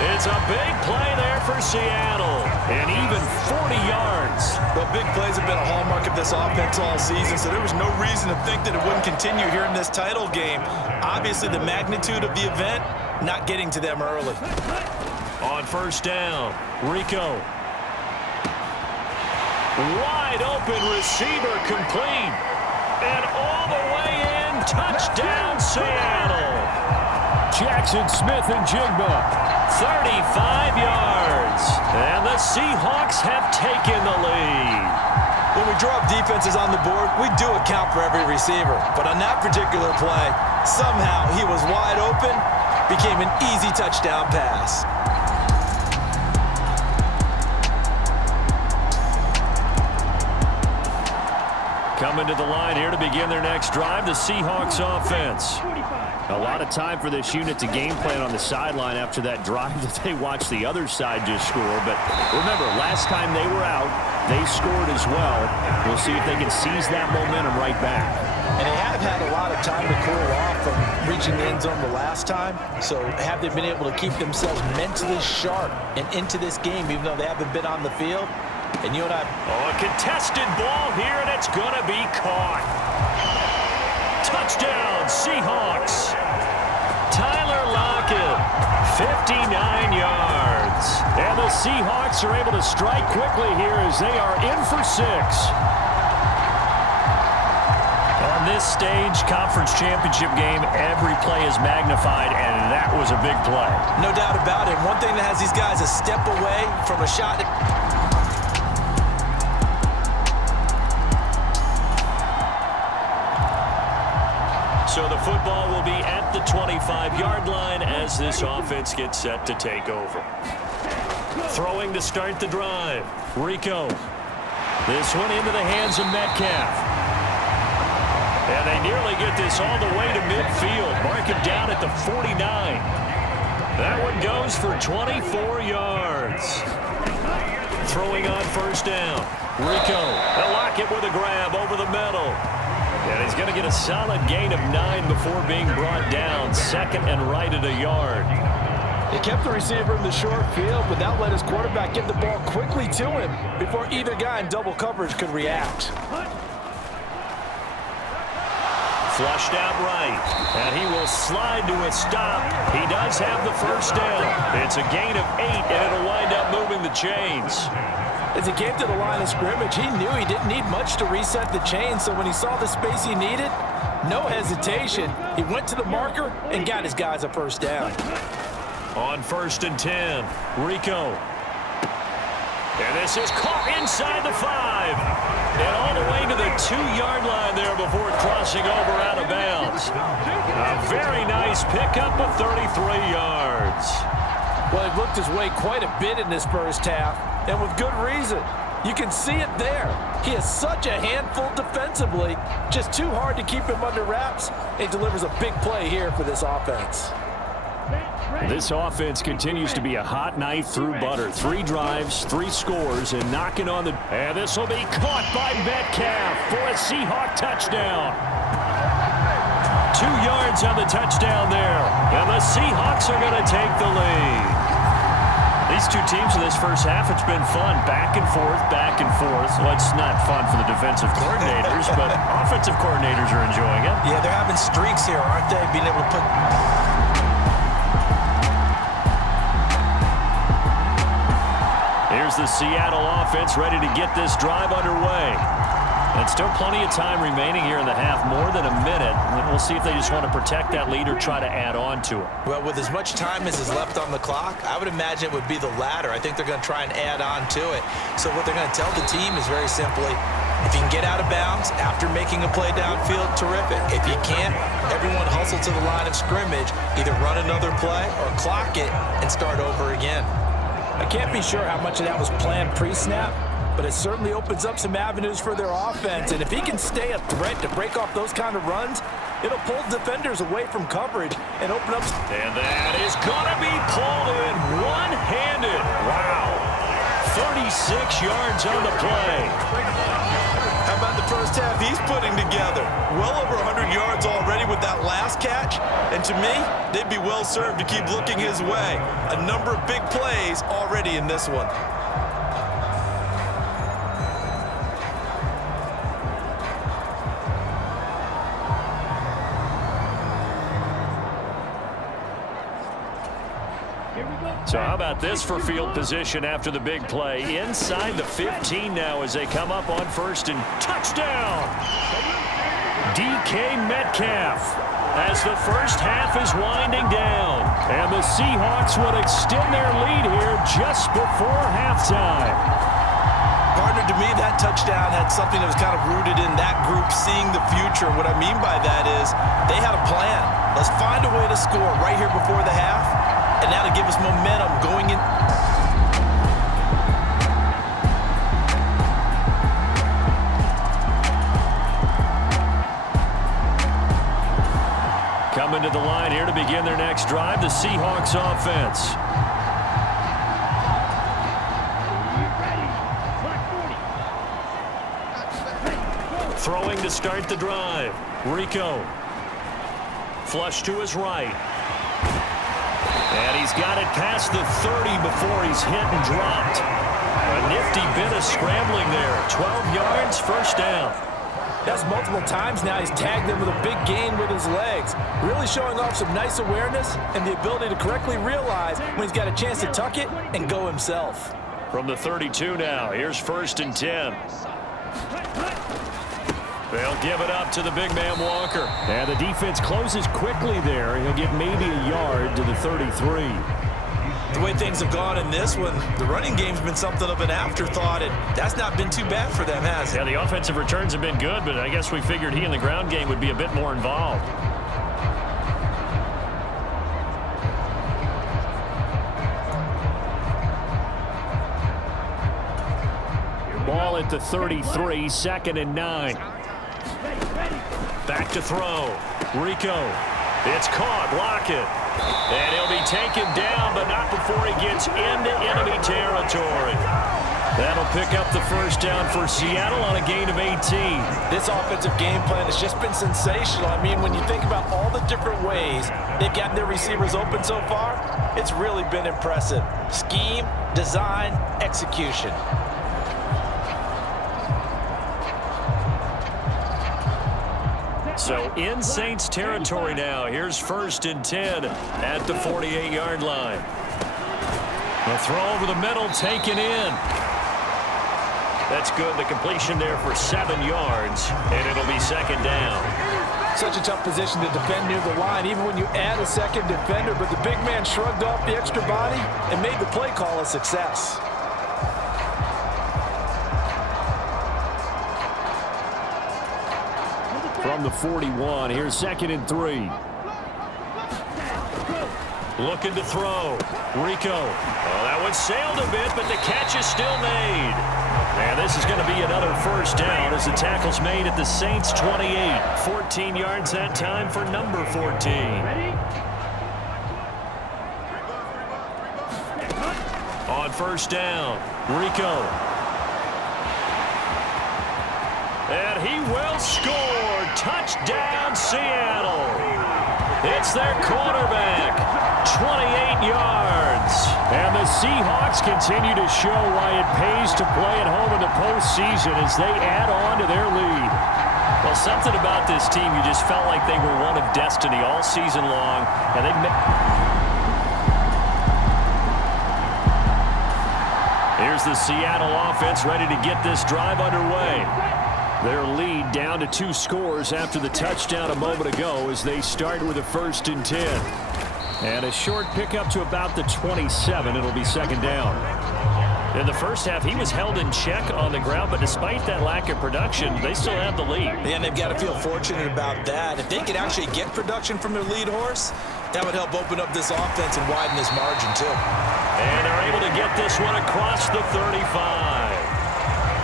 It's a big play there for Seattle, and even 40 yards. Well, big plays have been a hallmark of this offense all season, so there was no reason to think that it wouldn't continue here in this title game. Obviously, the magnitude of the event not getting to them early. On first down, Rico. Wide open receiver complete. And all the way in, touchdown Seattle. Jackson Smith and Jigba, 35 yards. And the Seahawks have taken the lead. When we draw up defenses on the board, we do account for every receiver. But on that particular play, somehow he was wide open, became an easy touchdown pass. Coming to the line here to begin their next drive, the Seahawks offense. A lot of time for this unit to game plan on the sideline after that drive that they watched the other side just score. But remember, last time they were out, they scored as well. We'll see if they can seize that momentum right back. And they have had a lot of time to cool off from reaching the end zone the last time. So have they been able to keep themselves mentally sharp and into this game, even though they haven't been on the field? And you and I... Oh, a contested ball here, and it's going to be caught. Touchdown, Seahawks. Tyler Lockett, 59 yards. And the Seahawks are able to strike quickly here as they are in for 6. On this stage, conference championship game, every play is magnified, and that was a big play. No doubt about it. One thing that has these guys a step away from a shot... So the football will be at the 25-yard line as this offense gets set to take over. Throwing to start the drive, Rico. This one into the hands of Metcalf. And they nearly get this all the way to midfield. Mark him down at the 49. That one goes for 24 yards. Throwing on first down, Rico. They'll lock it with a grab over the middle. And he's going to get a solid gain of 9 before being brought down. Second and right at a yard. They kept the receiver in the short field, but that let his quarterback get the ball quickly to him before either guy in double coverage could react. Flushed out right, and he will slide to a stop. He does have the first down. It's a gain of 8, and it'll wind up moving the chains. As he came to the line of scrimmage, he knew he didn't need much to reset the chain, so when he saw the space he needed, no hesitation. He went to the marker and got his guys a first down. On first and 10, Rico. And this is caught inside the 5. And all the way to the 2-yard line there before crossing over out of bounds. A very nice pickup of 33 yards. Well, he looked his way quite a bit in this first half, and with good reason. You can see it there. He is such a handful defensively, just too hard to keep him under wraps. He delivers a big play here for this offense. This offense continues to be a hot knife through butter. 3 drives, 3 scores, and knocking on the... And this will be caught by Metcalf for a Seahawk touchdown. 2 yards on the touchdown there. And the Seahawks are going to take the lead. These two teams in this first half, it's been fun. Back and forth, back and forth. Well, it's not fun for the defensive coordinators, but offensive coordinators are enjoying it. Yeah, they're having streaks here, aren't they? Being able to put... Here's the Seattle offense ready to get this drive underway. And still plenty of time remaining here in the half, more than a minute. And we'll see if they just want to protect that lead or try to add on to it. Well, with as much time as is left on the clock, I would imagine it would be the latter. I think they're going to try and add on to it. So what they're going to tell the team is very simply, if you can get out of bounds after making a play downfield, terrific. If you can't, everyone hustle to the line of scrimmage, either run another play or clock it and start over again. I can't be sure how much of that was planned pre-snap, but it certainly opens up some avenues for their offense. And if he can stay a threat to break off those kind of runs, it'll pull defenders away from coverage and open up. And that is going to be pulled in one-handed. Wow. 36 6 yards on the play. How about the first half he's putting together? Well over 100 yards already with that last catch. And to me, they'd be well served to keep looking his way. A number of big plays already in this one. So how about this for field position after the big play? Inside the 15 now as they come up on first and touchdown. DK Metcalf as the first half is winding down. And the Seahawks will extend their lead here just before halftime. Partner, to me, that touchdown had something that was kind of rooted in that group seeing the future. What I mean by that is they had a plan. Let's find a way to score right here before the half. And now to give us momentum going in. Coming to the line here to begin their next drive, the Seahawks offense. Throwing to start the drive. Rico. Flush to his right. And he's got it past the 30 before he's hit and dropped. A nifty bit of scrambling there. 12 yards, first down. That's multiple times now. He's tagged them with a big gain with his legs. Really showing off some nice awareness and the ability to correctly realize when he's got a chance to tuck it and go himself. From the 32 now, here's first and 10. They'll give it up to the big man Walker. And the defense closes quickly there. He'll get maybe a yard to the 33. The way things have gone in this one, the running game's been something of an afterthought, and that's not been too bad for them, has it? Yeah, the offensive returns have been good, but I guess we figured he in the ground game would be a bit more involved. Ball at the 33, 2nd and 9. Back to throw. Rico. It's caught. Block it. And he'll be taken down, but not before he gets into enemy territory. That'll pick up the first down for Seattle on a gain of 18. This offensive game plan has just been sensational. I mean, when you think about all the different ways they've gotten their receivers open so far, it's really been impressive. Scheme, design, execution. So in Saints territory now. Here's first and 10 at the 48-yard line. The throw over the middle taken in. That's good. The completion there for 7 yards, and it'll be second down. Such a tough position to defend near the line, even when you add a second defender, but the big man shrugged off the extra body and made the play call a success. From the 41, here's 2nd and 3. Looking to throw. Rico. Well, that one sailed a bit, but the catch is still made. And this is going to be another first down as the tackle's made at the Saints' 28. 14 yards that time for number 14. On first down, Rico. And he will score. Touchdown, Seattle. It's their quarterback. 28 yards. And the Seahawks continue to show why it pays to play at home in the postseason as they add on to their lead. Well, something about this team, you just felt like they were one of destiny all season long. And they Here's the Seattle offense ready to get this drive underway. Their lead down to 2 scores after the touchdown a moment ago as they start with a first and 10. And a short pickup to about the 27. It'll be second down. In the first half, he was held in check on the ground, but despite that lack of production, they still have the lead. And they've got to feel fortunate about that. If they could actually get production from their lead horse, that would help open up this offense and widen this margin, too. And they're able to get this one across the 35.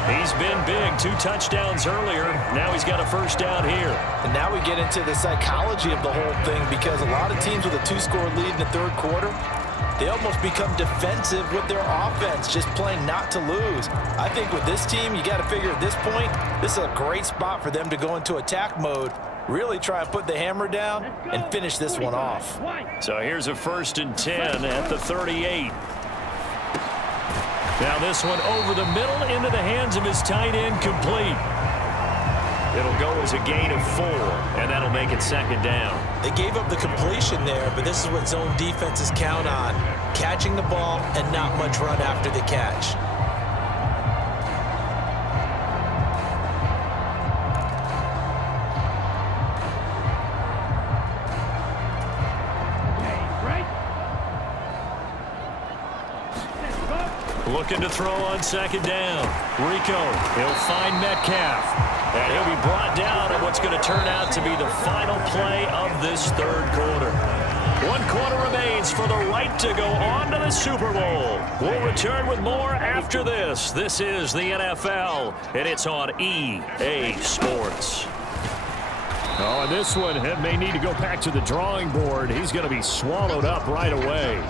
He's been big. 2 touchdowns earlier. Now he's got a first down here. And now we get into the psychology of the whole thing, because a lot of teams with a 2-score lead in the third quarter, they almost become defensive with their offense, just playing not to lose. I think with this team, you got to figure at this point, this is a great spot for them to go into attack mode, really try and put the hammer down and finish this one off. So here's a 1st and 10 at the 38. Now this one over the middle into the hands of his tight end, complete. It'll go as a gain of 4, and that'll make it 2nd down. They gave up the completion there, but this is what zone defenses count on. Catching the ball and not much run after the catch. Looking to throw on 2nd down. Rico, he'll find Metcalf. And he'll be brought down at what's going to turn out to be the final play of this 3rd quarter. 1 quarter remains for the right to go on to the Super Bowl. We'll return with more after this. This is the NFL, and it's on EA Sports. Oh, and this one may need to go back to the drawing board. He's going to be swallowed up right away.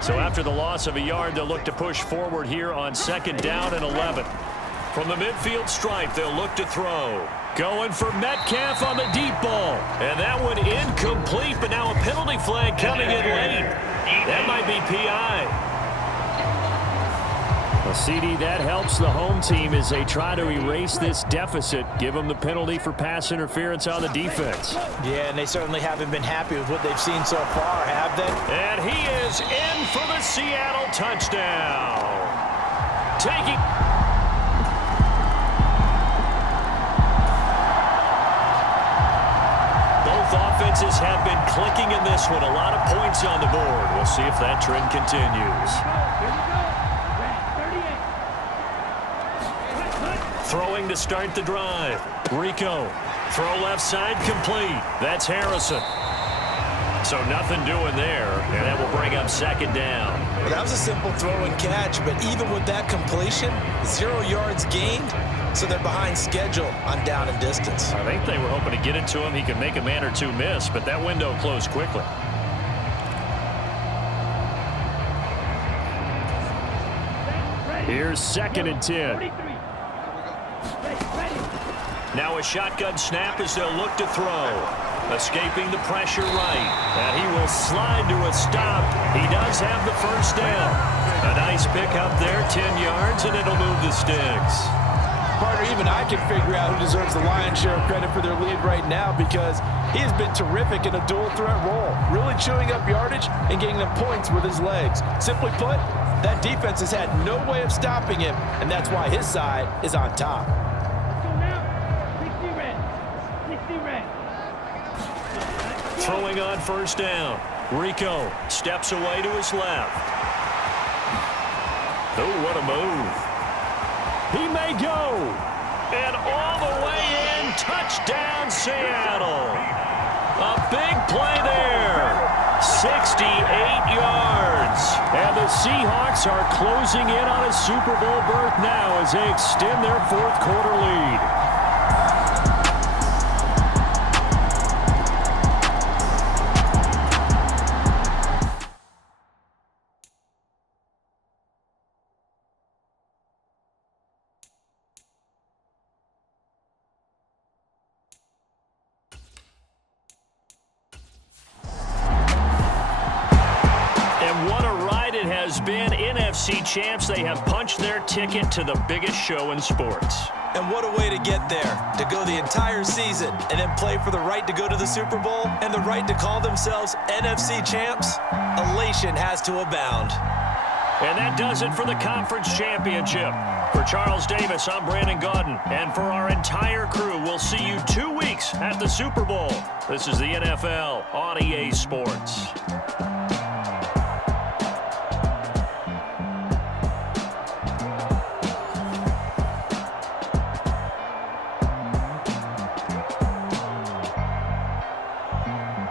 So after the loss of a yard, they'll look to push forward here on 2nd down and 11. From the midfield stripe, they'll look to throw. Going for Metcalf on the deep ball. And that one incomplete, but now a penalty flag coming in late. That might be PI. Well, CD, that helps the home team as they try to erase this deficit, give them the penalty for pass interference on the defense. Yeah, and they certainly haven't been happy with what they've seen so far, have they? And he is in for the Seattle touchdown. Taking... Both offenses have been clicking in this one. A lot of points on the board. We'll see if that trend continues. Throwing to start the drive. Rico. Throw left side, complete. That's Harrison. So nothing doing there, and that will bring up 2nd down. Well, that was a simple throw and catch, but even with that completion, 0 yards gained, so they're behind schedule on down and distance. I think they were hoping to get it to him. He could make a man or two miss, but that window closed quickly. Here's 2nd and 10. Now a shotgun snap as they'll look to throw. Escaping the pressure right. And he will slide to a stop. He does have the 1st down. A nice pickup there, 10 yards, and it'll move the sticks. Partner, even I can figure out who deserves the lion's share of credit for their lead right now because he has been terrific in a dual threat role, really chewing up yardage and getting them points with his legs. Simply put, that defense has had no way of stopping him, and that's why his side is on top. Throwing on 1st down. Rico steps away to his left. Oh, what a move. He may go. And all the way in. Touchdown, Seattle. A big play there. 68 yards. And the Seahawks are closing in on a Super Bowl berth now as they extend their 4th quarter lead. NFC champs, they have punched their ticket to the biggest show in sports. And what a way to get there, to go the entire season and then play for the right to go to the Super Bowl and the right to call themselves NFC champs. Elation has to abound. And that does it for the conference championship. For Charles Davis, I'm Brandon Gaudin. And for our entire crew, we'll see you 2 weeks at the Super Bowl. This is the NFL on EA Sports.